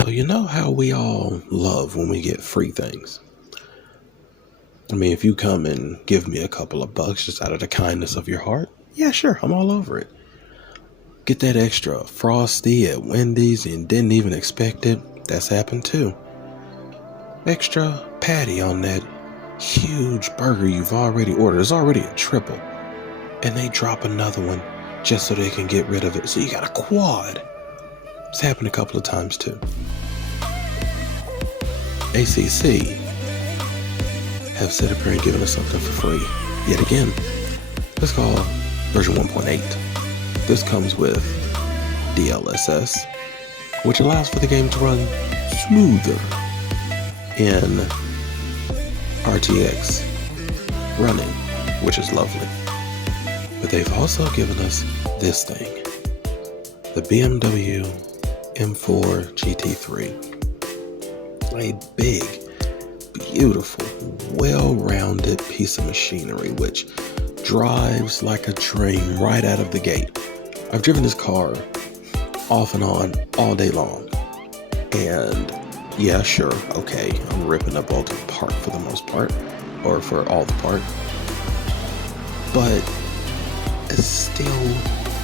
So you know how we all love when we get free things. I mean, if you come and give me a couple of bucks just out of the kindness of your heart, yeah, sure, I'm all over it. Get that extra Frosty at Wendy's and didn't even expect it. That's happened too. Extra patty on that huge burger you've already ordered. It's already a triple. And they drop another one just so they can get rid of it. So you got a quad. It's happened a couple of times too. ACC have set up here and given us something for free yet again. It's called version 1.8. This comes with DLSS, which allows for the game to run smoother in RTX running, which is lovely. But they've also given us this thing, the BMW M4 GT3. A big, beautiful, well-rounded piece of machinery which drives like a dream right out of the gate. I've driven this car off and on all day long, and yeah, sure, okay, I'm ripping up Ultimate Park for the most part, or for all the part, but it's still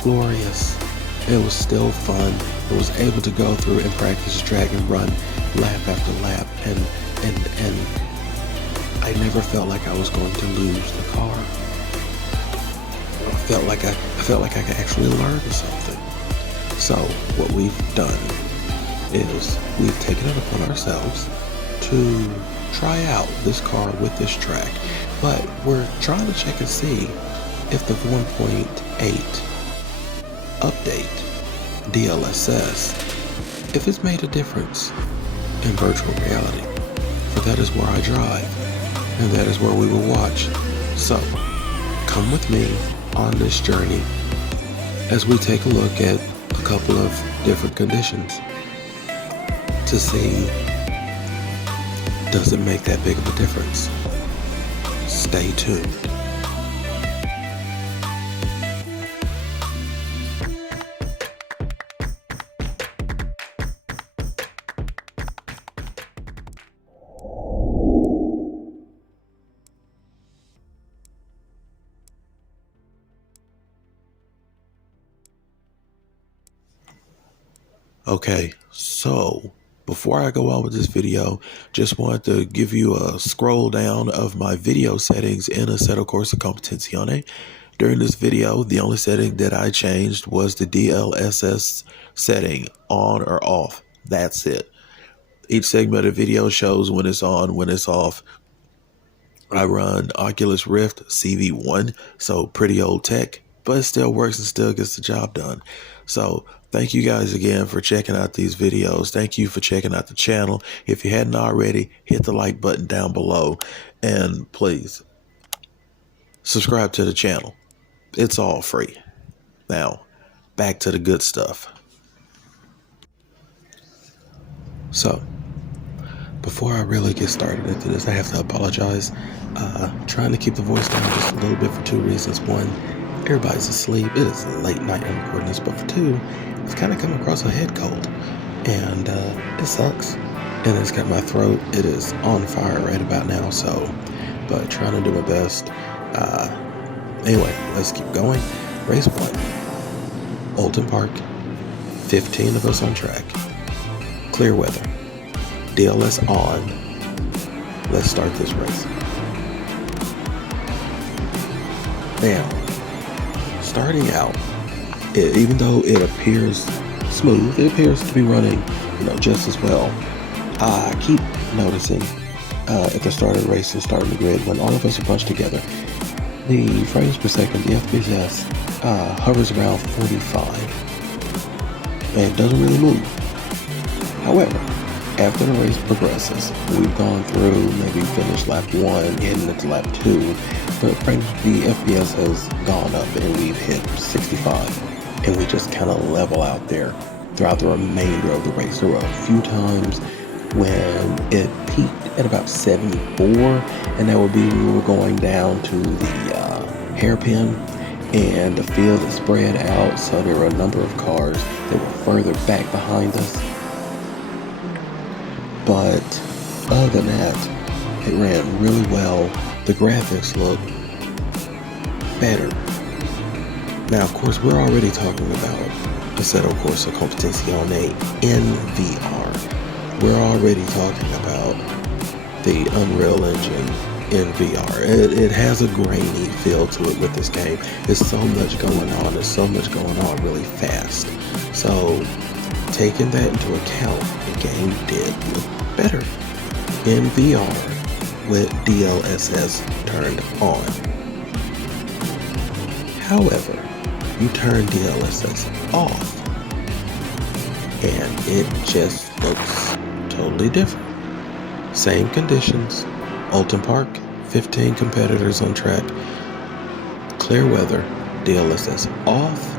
glorious. It was still fun. I was able to go through and practice drag and run lap after lap, and I never felt like I was going to lose the car. I felt like I could actually learn something. So what we've done is we've taken it upon ourselves to try out this car with this track, but we're trying to check and see if the 1.8 update DLSS, if it's made a difference in virtual reality. For that is where I drive, and that is where we will watch. So come with me on this journey as we take a look at a couple of different conditions to see, does it make that big of a difference? Stay tuned. Okay, so before I go on with this video, just wanted to give you a scroll down of my video settings in Assetto Corsa Competizione. During this video, the only setting that I changed was the DLSS setting, on or off. That's it. Each segment of video shows when it's on, when it's off. I run Oculus Rift CV1, so pretty old tech, but it still works and still gets the job done. So thank you guys again for checking out these videos. Thank you for checking out the channel. If you hadn't already, hit the like button down below, and please subscribe to the channel. It's all free. Now, back to the good stuff. So, before I really get started into this, I have to apologize. Trying to keep the voice down just a little bit for two reasons. One, everybody's asleep. It is late night I'm recording this, but for two, I've kind of come across a head cold, and it sucks. And it's got my throat. It is on fire right about now, so, but trying to do my best. Anyway, let's keep going. Race 1, Oldham Park, 15 of us on track, clear weather, DLS on. Let's start this race. Now, starting out, even though it appears smooth, it appears to be running, just as well. I keep noticing at the start of the race and starting the grid, when all of us are bunched together, the frames per second, the FPS, hovers around 45, and it doesn't really move. However, after the race progresses, we've gone through, maybe finished lap 1, heading into lap 2, the FPS has gone up and we've hit 65, and we just kind of level out there throughout the remainder of the race. There were a few times when it peaked at about 74, and that would be when we were going down to the hairpin, and the field is spread out, so there were a number of cars that were further back behind us. But other than that, it ran really well. The graphics look better. Now, of course, we're already talking about Assetto Corsa Competizione in VR. We're already talking about the Unreal Engine in VR. It has a grainy feel to it with this game. There's so much going on. There's so much going on really fast. So, taking that into account, the game did look better in VR with DLSS turned on. However, you turn DLSS off and it just looks totally different. Same conditions, Alton Park, 15 competitors on track, clear weather, DLSS off.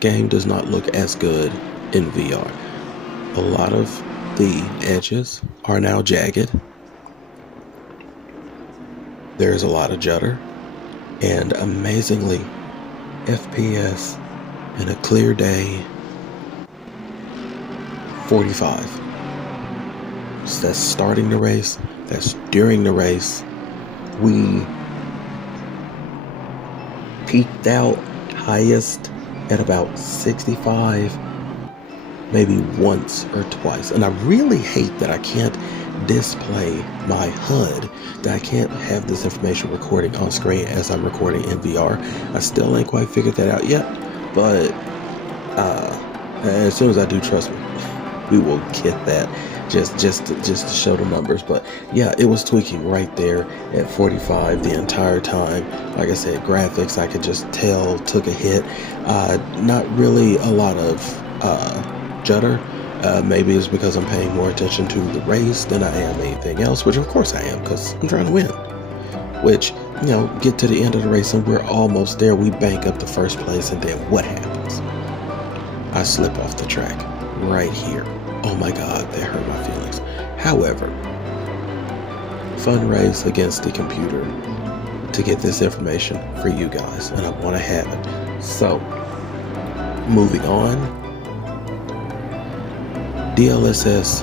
Game does not look as good in VR. A lot of the edges are now jagged. There's a lot of judder, and amazingly, FPS in a clear day, 45. So that's starting the race, that's during the race. We peaked out highest at about 65, maybe once or twice. And I really hate that I can't display my HUD, that I can't have this information recording on screen as I'm recording in VR. I still ain't quite figured that out yet, but as soon as I do, trust me, we will get that just to show the numbers. But yeah, it was tweaking right there at 45 the entire time. Like I said, graphics, I could just tell took a hit. Not really a lot of judder. Maybe it's because I'm paying more attention to the race than I am anything else, which of course I am, because I'm trying to win. Which, you know, get to the end of the race and we're almost there. We bank up the first place, and then what happens? I slip off the track right here. Oh my God, that hurt my feelings. However, fun race against the computer to get this information for you guys, and I want to have it. So, moving on. DLSS,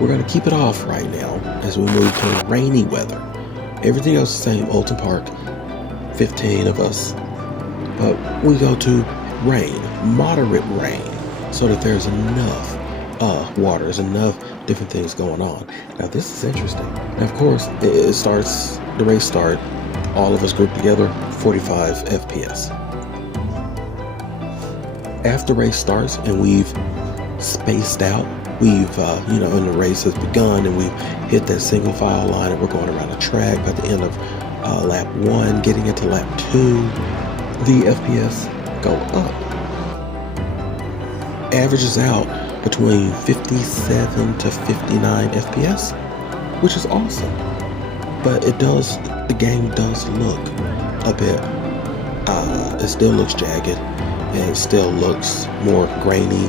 we're going to keep it off right now as we move to rainy weather. Everything else is the same, Alton Park, 15 of us. But we go to rain, moderate rain, so that there's enough water, there's enough different things going on. Now this is interesting. Now of course, it starts, the race start, all of us grouped together, 45 FPS. After race starts and we've spaced out, we've and the race has begun and we've hit that single file line and we're going around the track. By the end of lap 1, getting into lap 2, the FPS go up. Averages out between 57 to 59 FPS, which is awesome. But the game does look a bit, it still looks jagged, and it still looks more grainy.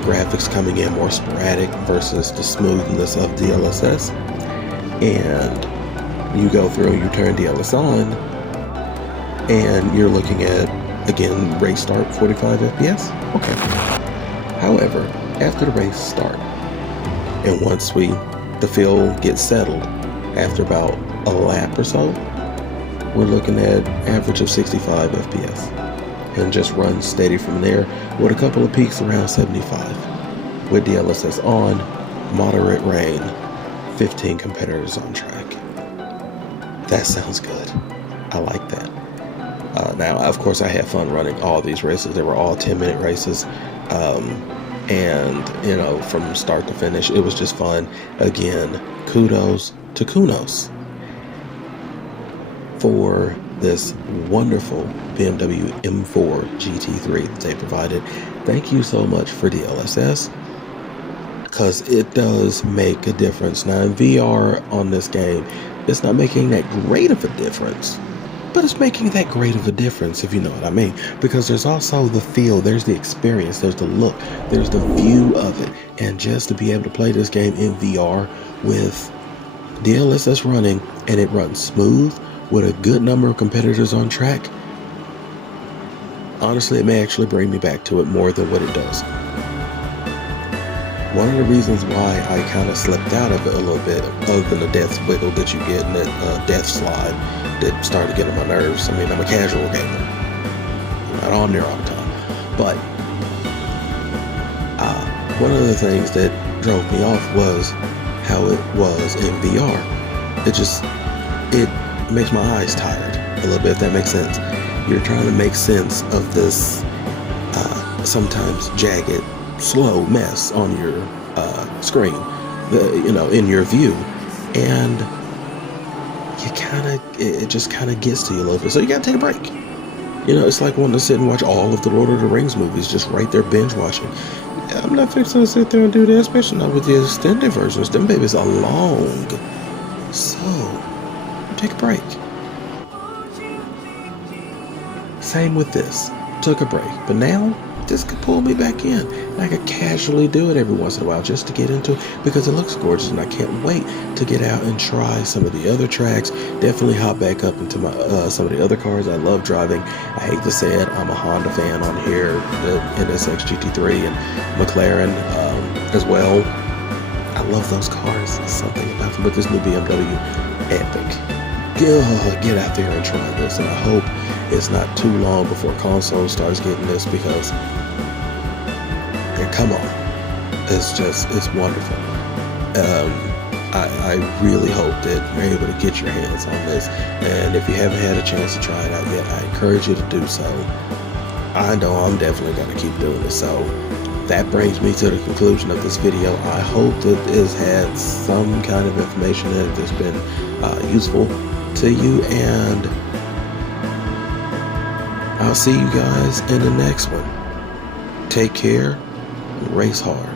Graphics coming in more sporadic versus the smoothness of DLSS. And you go through and you turn DLSS on, and you're looking at, again, race start 45 FPS. Okay. However, after the race start, and once the field gets settled, after about a lap or so, we're looking at average of 65 FPS. And just run steady from there with a couple of peaks around 75. With DLSS on, moderate rain, 15 competitors on track. That sounds good. I like that. Now, of course, I had fun running all these races. They were all 10-minute races. And, from start to finish, it was just fun. Again, kudos to Kunos for this wonderful BMW M4 GT3 that they provided. Thank you so much for DLSS, because it does make a difference. Now in VR on this game, it's not making that great of a difference, but it's making that great of a difference, if you know what I mean, because there's also the feel, there's the experience, there's the look, there's the view of it. And just to be able to play this game in VR with DLSS running, and it runs smooth with a good number of competitors on track, honestly, it may actually bring me back to it more than what it does. one of the reasons why I kind of slipped out of it a little bit, other than the death wiggle that you get in that death slide that started getting on my nerves. I mean, I'm a casual gamer. I'm not on there all the time. But one of the things that drove me off was how it was in VR. It makes my eyes tired a little bit, if that makes sense. You're trying to make sense of this sometimes jagged, slow mess on your screen, in your view, and it just kind of gets to you a little bit. So you gotta take a break. It's like wanting to sit and watch all of the Lord of the Rings movies, just right there binge watching. I'm not fixing to sit there and do that, especially not with the extended versions. Them babies are long. So, take a break. Same with this. Took a break. But now, this could pull me back in. And I could casually do it every once in a while just to get into it because it looks gorgeous, and I can't wait to get out and try some of the other tracks. Definitely hop back up into my some of the other cars I love driving. I hate to say it, I'm a Honda fan on here, the NSX GT3 and McLaren as well. I love those cars. There's something about them, but this new BMW, epic. Get out there and try this, and I hope it's not too long before console starts getting this, because come on, it's wonderful. I really hope that you're able to get your hands on this, and if you haven't had a chance to try it out yet, I encourage you to do so. I know I'm definitely going to keep doing this. So that brings me to the conclusion of this video. I hope that it's had some kind of information in it that's been useful to you, and I'll see you guys in the next one. Take care and race hard.